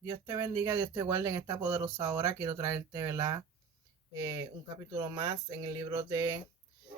Dios te bendiga, Dios te guarde en esta poderosa hora. Quiero traerte, ¿verdad? Un capítulo más en el libro de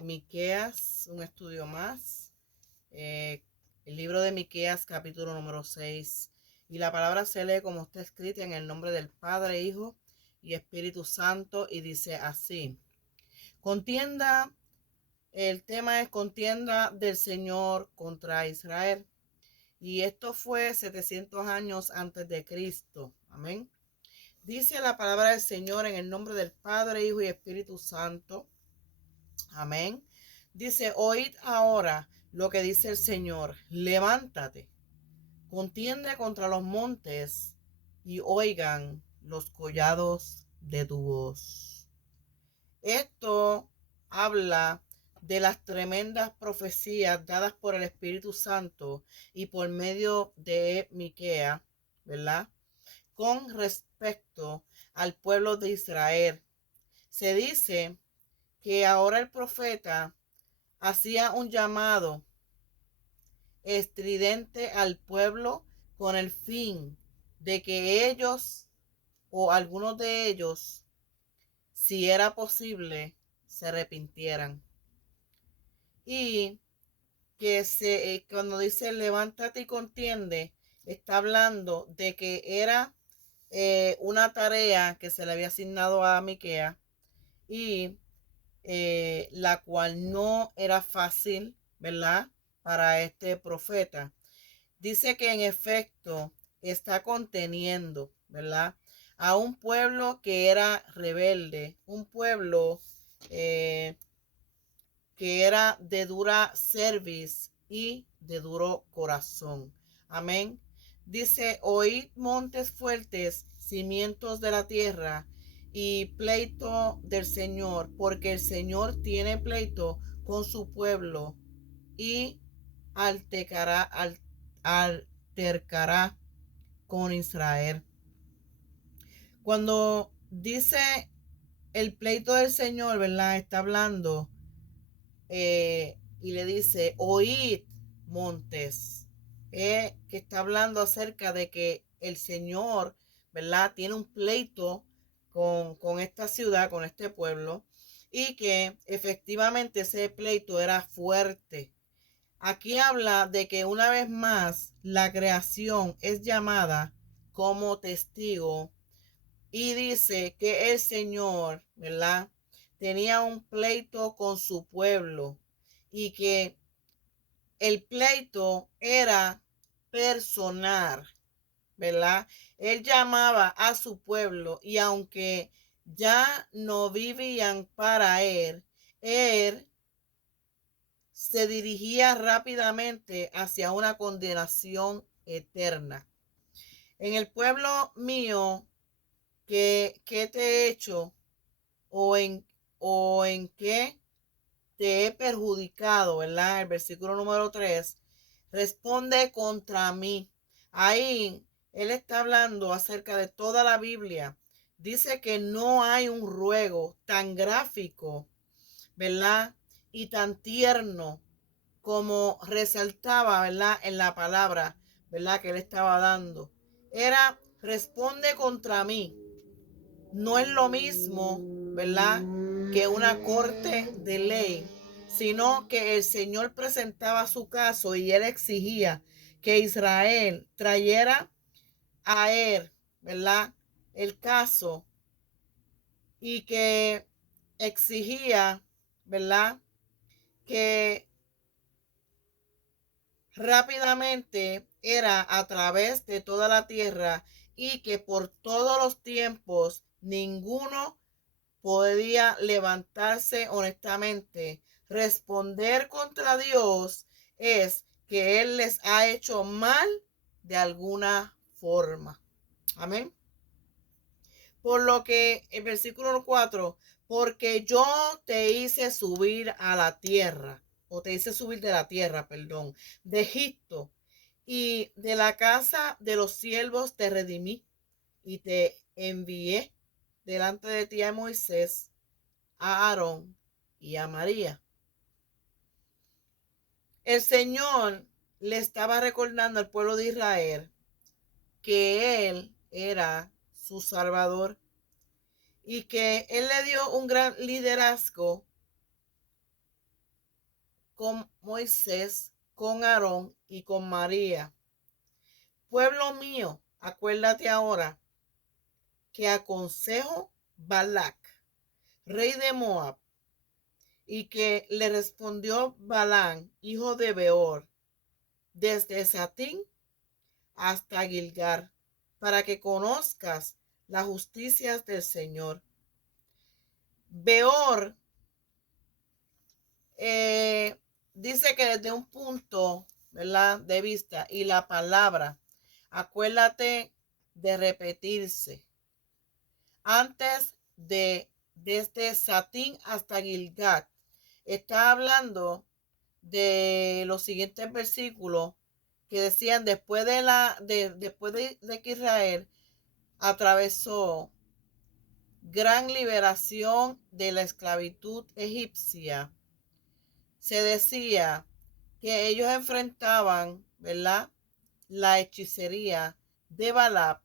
Miqueas, un estudio más. Eh, el libro de Miqueas, capítulo número 6. Y la palabra se lee como está escrita en el nombre del Padre, Hijo y Espíritu Santo. Y dice así: Contienda, el tema es contienda del Señor contra Israel. Y esto fue 700 años antes de Cristo. Amén. Dice la palabra del Señor en el nombre del Padre, Hijo y Espíritu Santo. Amén. Dice: oíd ahora lo que dice el Señor. Levántate, contiende contra los montes y oigan los collados de tu voz. Esto habla de las tremendas profecías dadas por el Espíritu Santo y por medio de Miquea, ¿verdad? Con respecto al pueblo de Israel. Se dice que ahora el profeta hacía un llamado estridente al pueblo con el fin de que ellos o algunos de ellos, si era posible, se arrepintieran. Y cuando dice levántate y contiende, está hablando de que era una tarea que se le había asignado a Miquea y la cual no era fácil, ¿verdad? Para este profeta. Dice que en efecto está conteniendo, ¿verdad? A un pueblo que era rebelde, un pueblo eh, que era de dura cerviz y de duro corazón. Amén. Dice: oíd montes fuertes, cimientos de la tierra, y pleito del Señor, porque el Señor tiene pleito con su pueblo y altercará, altercará con Israel. Cuando dice el pleito del Señor, ¿verdad? Está hablando y le dice: oíd montes, que está hablando acerca de que el Señor, ¿verdad? Tiene un pleito con esta ciudad, con este pueblo, y que efectivamente ese pleito era fuerte. Aquí habla de que una vez más la creación es llamada como testigo y dice que el Señor, ¿verdad? Tenía un pleito con su pueblo y que el pleito era personal, ¿verdad? Él llamaba a su pueblo y aunque ya no vivían para él se dirigía rápidamente hacia una condenación eterna. En el pueblo mío, ¿qué te he hecho? ¿O en qué te he perjudicado? ¿Verdad? El versículo número 3 responde contra mí. Ahí él está hablando acerca de toda la Biblia. Dice que no hay un ruego tan gráfico, ¿verdad? Y tan tierno como resaltaba, ¿verdad? En la palabra, ¿verdad? Que él estaba dando. Era: responde contra mí. No es lo mismo, ¿verdad? Que una corte de ley, sino que el Señor presentaba su caso y él exigía que Israel trayera a él, ¿verdad? El caso y que exigía, ¿verdad? Que rápidamente era a través de toda la tierra y que por todos los tiempos ninguno podía levantarse honestamente. Responder contra Dios es que Él les ha hecho mal de alguna forma. Amén. Por lo que el versículo 4, porque yo te hice subir a la tierra, o te hice subir de la tierra, perdón, de Egipto, y de la casa de los siervos te redimí, y te envié delante de ti a Moisés, a Aarón y a María. El Señor le estaba recordando al pueblo de Israel que Él era su Salvador y que Él le dio un gran liderazgo con Moisés, con Aarón y con María. Pueblo mío, acuérdate ahora que aconsejo Balac, rey de Moab, y que le respondió Balán, hijo de Beor, desde Satín hasta Gilgal, para que conozcas las justicias del Señor. Beor dice que desde un punto, ¿verdad?, de vista, y la palabra, acuérdate de repetirse. Antes de desde Satín hasta Gilgal, está hablando de los siguientes versículos que decían después de que Israel atravesó gran liberación de la esclavitud egipcia, se decía que ellos enfrentaban, ¿verdad?, la hechicería de Balac,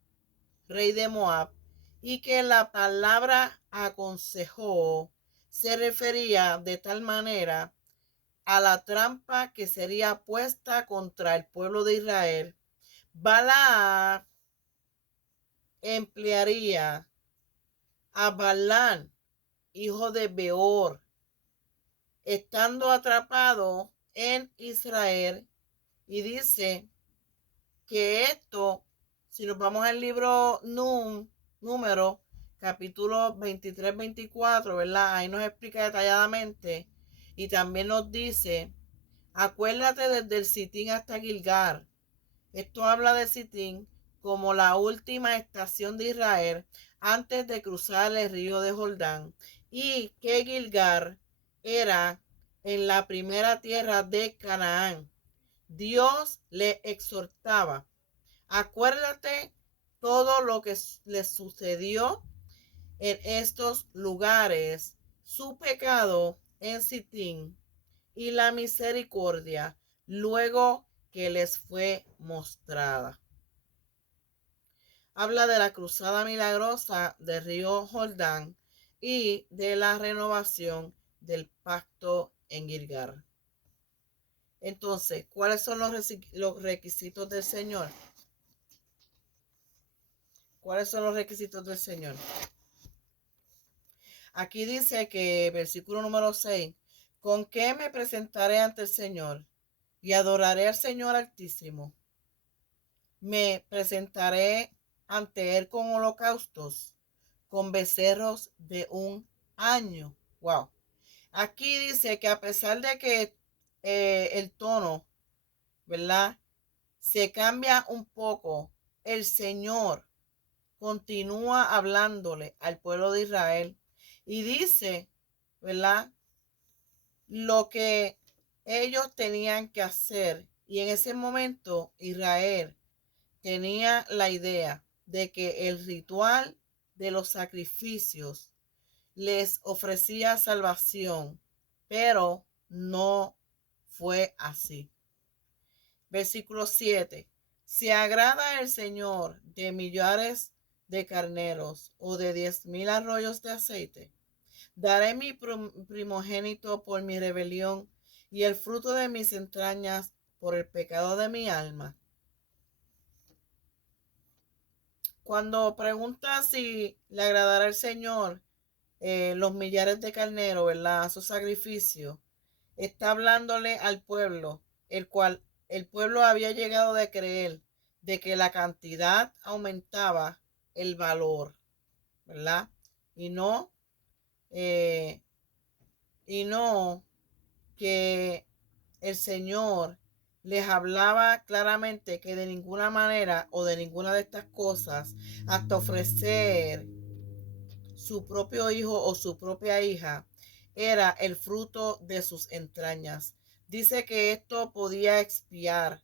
rey de Moab, y que la palabra aconsejó se refería de tal manera a la trampa que sería puesta contra el pueblo de Israel. Balac emplearía a Balán, hijo de Beor, estando atrapado en Israel, y dice que esto, si nos vamos al libro número, capítulo 23-24, ¿verdad? Ahí nos explica detalladamente y también nos dice, acuérdate desde el Sitín hasta Gilgal. Esto habla de Sitín como la última estación de Israel antes de cruzar el río de Jordán, y que Gilgal era en la primera tierra de Canaán. Dios le exhortaba, acuérdate todo lo que le sucedió en estos lugares, su pecado en Sitín y la misericordia luego que les fue mostrada. Habla de la cruzada milagrosa del río Jordán y de la renovación del pacto en Gilgal. Entonces, ¿cuáles son los requisitos del Señor? ¿Cuáles son los requisitos del Señor? Aquí dice que, versículo número 6, ¿con qué me presentaré ante el Señor y adoraré al Señor Altísimo? Me presentaré ante Él con holocaustos, con becerros de un año. Wow. Aquí dice que a pesar de que el tono, ¿verdad?, se cambia un poco, el Señor continúa hablándole al pueblo de Israel y dice, ¿verdad?, lo que ellos tenían que hacer. Y en ese momento Israel tenía la idea de que el ritual de los sacrificios les ofrecía salvación, pero no fue así. Versículo 7. ¿Se agrada el Señor de millares de carneros o de 10,000 arroyos de aceite? Daré mi primogénito por mi rebelión y el fruto de mis entrañas por el pecado de mi alma. Cuando pregunta si le agradará al Señor los millares de carneros, ¿verdad?, su sacrificio, está hablándole al pueblo, el cual el pueblo había llegado a creer de que la cantidad aumentaba el valor, ¿verdad? Y no, eh, y no que el Señor les hablaba claramente que de ninguna manera o de ninguna de estas cosas, hasta ofrecer su propio hijo o su propia hija, era el fruto de sus entrañas. Dice que esto podía expiar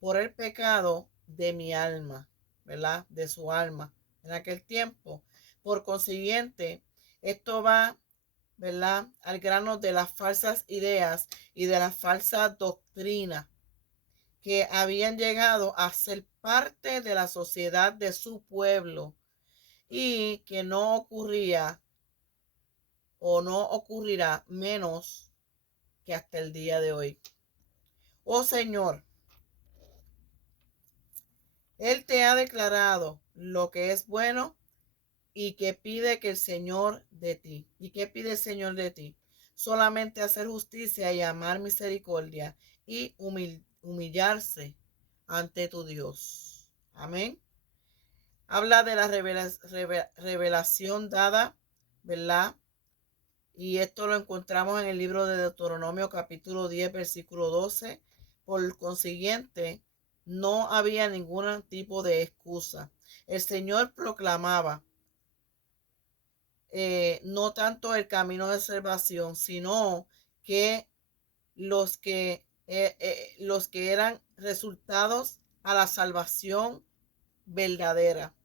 por el pecado de mi alma, ¿verdad? De su alma en aquel tiempo. Por consiguiente, esto va, ¿verdad?, al grano de las falsas ideas y de la falsa doctrina que habían llegado a ser parte de la sociedad de su pueblo y que no ocurría o no ocurrirá menos que hasta el día de hoy. Oh Señor, Él te ha declarado lo que es bueno y que pide que el Señor de ti. ¿Y qué pide el Señor de ti? Solamente hacer justicia y amar misericordia y humillarse ante tu Dios. Amén. Habla de la revelación dada, ¿verdad? Y esto lo encontramos en el libro de Deuteronomio capítulo 10, versículo 12. Por consiguiente, no había ningún tipo de excusa. El Señor proclamaba no tanto el camino de salvación, sino que los que eran resultados a la salvación verdadera.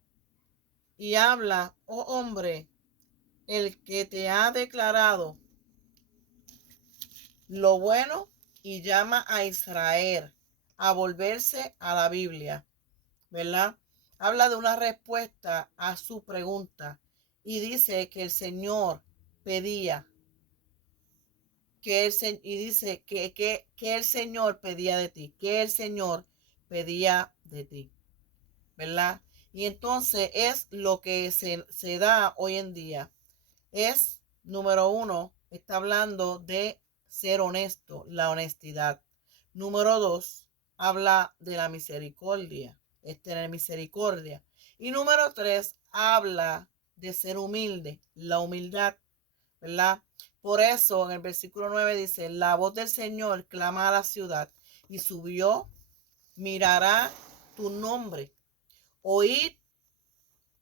Y habla, oh hombre, el que te ha declarado lo bueno y llama a Israel a volverse a la Biblia, ¿verdad? Habla de una respuesta a su pregunta y dice que el Señor pedía y dice que el Señor pedía de ti, que el Señor pedía de ti, ¿verdad? Y entonces es lo que se da hoy en día. Es, número uno, está hablando de ser honesto, la honestidad. Número dos, habla de la misericordia, es tener misericordia. Y número tres, habla de ser humilde, la humildad, ¿verdad? Por eso en el versículo 9 dice, la voz del Señor clama a la ciudad y subió, mirará tu nombre, oíd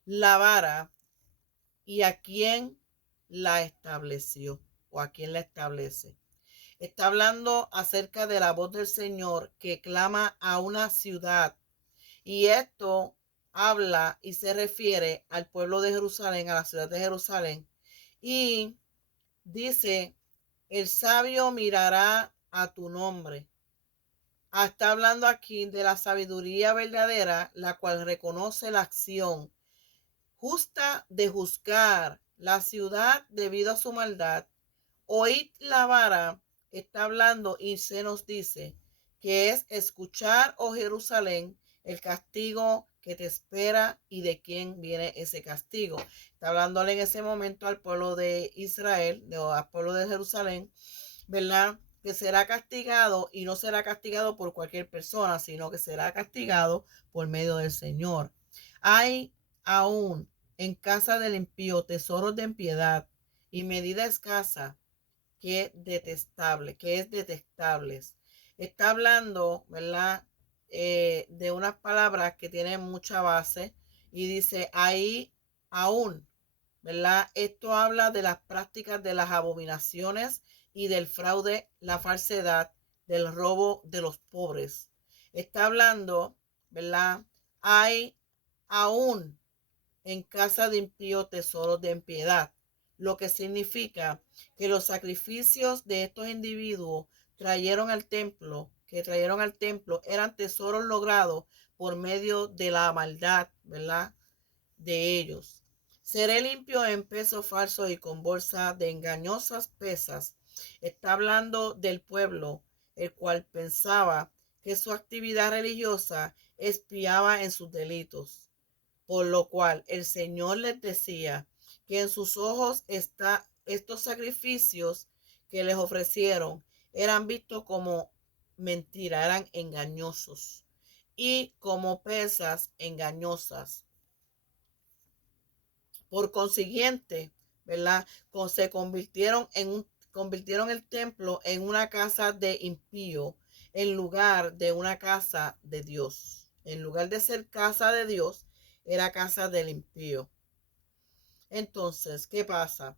la vara y a quién la estableció o a quién la establece. Está hablando acerca de la voz del Señor que clama a una ciudad. Y esto habla y se refiere al pueblo de Jerusalén, a la ciudad de Jerusalén. Y dice, el sabio mirará a tu nombre. Está hablando aquí de la sabiduría verdadera, la cual reconoce la acción justa de juzgar la ciudad debido a su maldad. Oíd la vara, está hablando y se nos dice que es escuchar, oh Jerusalén, el castigo que te espera y de quién viene ese castigo. Está hablándole en ese momento al pueblo de Israel, al pueblo de Jerusalén, ¿verdad? Que será castigado y no será castigado por cualquier persona, sino que será castigado por medio del Señor. Hay aún en casa del impío tesoros de impiedad y medida escasa que es detestable. Está hablando, ¿verdad? De unas palabras que tienen mucha base y dice ahí aún, ¿verdad? Esto habla de las prácticas de las abominaciones y del fraude, la falsedad, del robo de los pobres. Está hablando, ¿verdad? Hay aún en casa de impío tesoros de impiedad, lo que significa que los sacrificios de estos individuos que trajeron al templo, eran tesoros logrados por medio de la maldad, ¿verdad? De ellos. Seré limpio en peso falso y con bolsa de engañosas pesas. Está hablando del pueblo, el cual pensaba que su actividad religiosa espiaba en sus delitos. Por lo cual el Señor les decía que en sus ojos estos sacrificios que les ofrecieron eran vistos como mentira, eran engañosos y como pesas engañosas. Por consiguiente, ¿verdad? Se convirtieron el templo en una casa de impío en lugar de una casa de Dios. En lugar de ser casa de Dios, era casa del impío. Entonces, ¿qué pasa?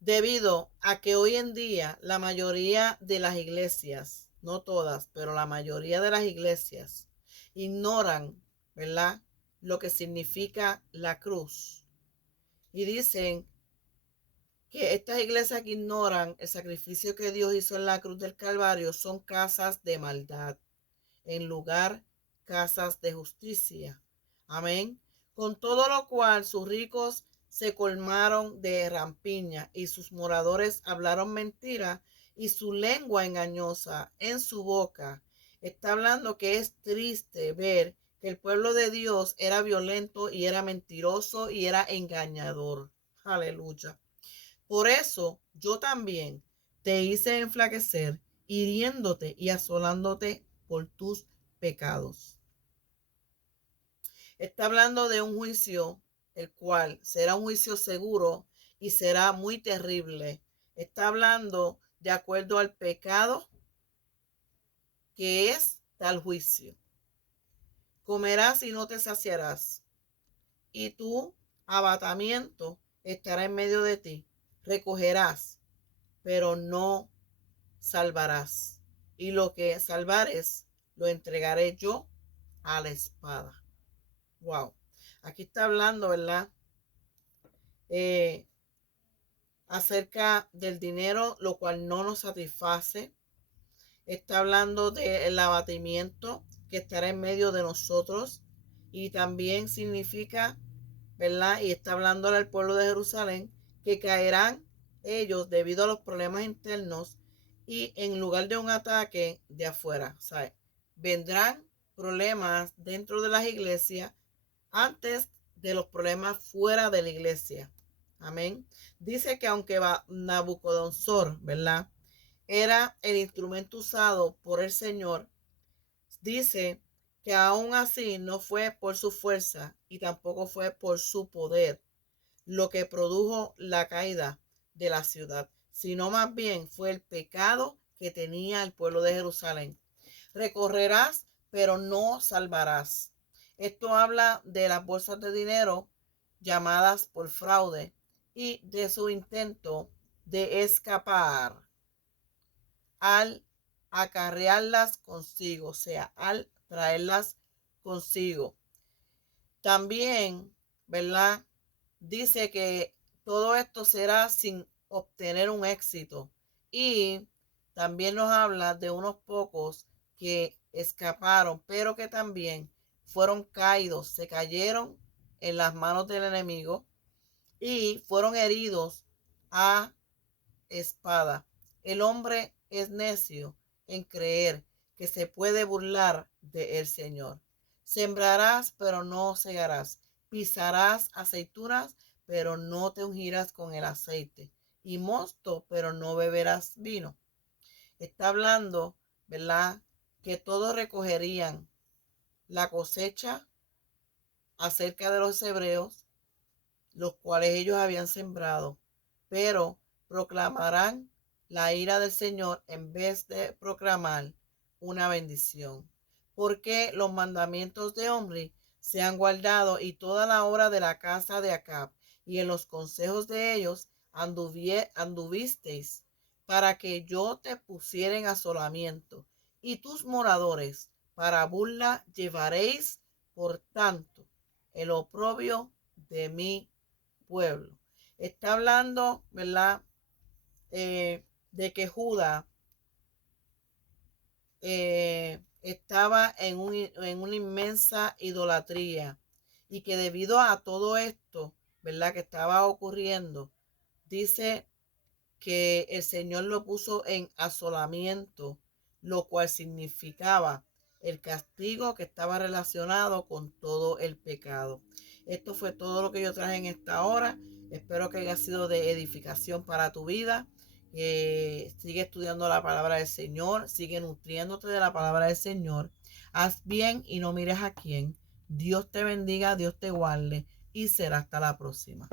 Debido a que hoy en día la mayoría de las iglesias, no todas, pero la mayoría de las iglesias ignoran, ¿verdad? Lo que significa la cruz. Y dicen que estas iglesias que ignoran el sacrificio que Dios hizo en la cruz del Calvario son casas de maldad, en lugar casas de justicia. Amén. Con todo lo cual sus ricos se colmaron de rampiña y sus moradores hablaron mentira y su lengua engañosa en su boca. Está hablando que es triste ver que el pueblo de Dios era violento y era mentiroso y era engañador. Aleluya. Por eso yo también te hice enflaquecer, hiriéndote y asolándote por tus pecados. Está hablando de un juicio, el cual será un juicio seguro y será muy terrible. Está hablando de acuerdo al pecado que es tal juicio. Comerás y no te saciarás, y tu abatamiento estará en medio de ti. Recogerás, pero no salvarás. Y lo que salvares, lo entregaré yo a la espada. Wow. Aquí está hablando, ¿verdad? Acerca del dinero, lo cual no nos satisface. Está hablando del abatimiento que estará en medio de nosotros. Y también significa, ¿verdad? Y está hablando al pueblo de Jerusalén que caerán ellos debido a los problemas internos y en lugar de un ataque de afuera. O sea, vendrán problemas dentro de las iglesias antes de los problemas fuera de la iglesia. Amén. Dice que aunque Nabucodonosor, ¿verdad?, era el instrumento usado por el Señor, dice que aún así no fue por su fuerza y tampoco fue por su poder lo que produjo la caída de la ciudad, sino más bien fue el pecado que tenía el pueblo de Jerusalén. Recorrerás, pero no salvarás. Esto habla de las bolsas de dinero llamadas por fraude y de su intento de escapar al acarrearlas consigo, o sea, al traerlas consigo. También, ¿verdad?, dice que todo esto será sin obtener un éxito. Y también nos habla de unos pocos que escaparon, pero que también fueron caídos, se cayeron en las manos del enemigo y fueron heridos a espada. El hombre es necio en creer que se puede burlar del Señor. Sembrarás, pero no segarás. Pisarás aceitunas, pero no te ungirás con el aceite. Y mosto, pero no beberás vino. Está hablando, ¿verdad?, que todos recogerían la cosecha acerca de los hebreos, los cuales ellos habían sembrado, pero proclamarán la ira del Señor en vez de proclamar una bendición. Porque los mandamientos de Omri se han guardado y toda la obra de la casa de Acab, y en los consejos de ellos anduvisteis, para que yo te pusiera en asolamiento, y tus moradores para burla llevaréis, por tanto, el oprobio de mi pueblo. Está hablando, ¿verdad?, de que Judá estaba en una inmensa idolatría y que debido a todo esto, ¿verdad?, que estaba ocurriendo, dice que el Señor lo puso en asolamiento, lo cual significaba el castigo que estaba relacionado con todo el pecado. Esto fue todo lo que yo traje en esta hora. Espero que haya sido de edificación para tu vida. Sigue estudiando la palabra del Señor, sigue nutriéndote de la palabra del Señor. Haz bien y no mires a quién. Dios te bendiga, Dios te guarde y será hasta la próxima.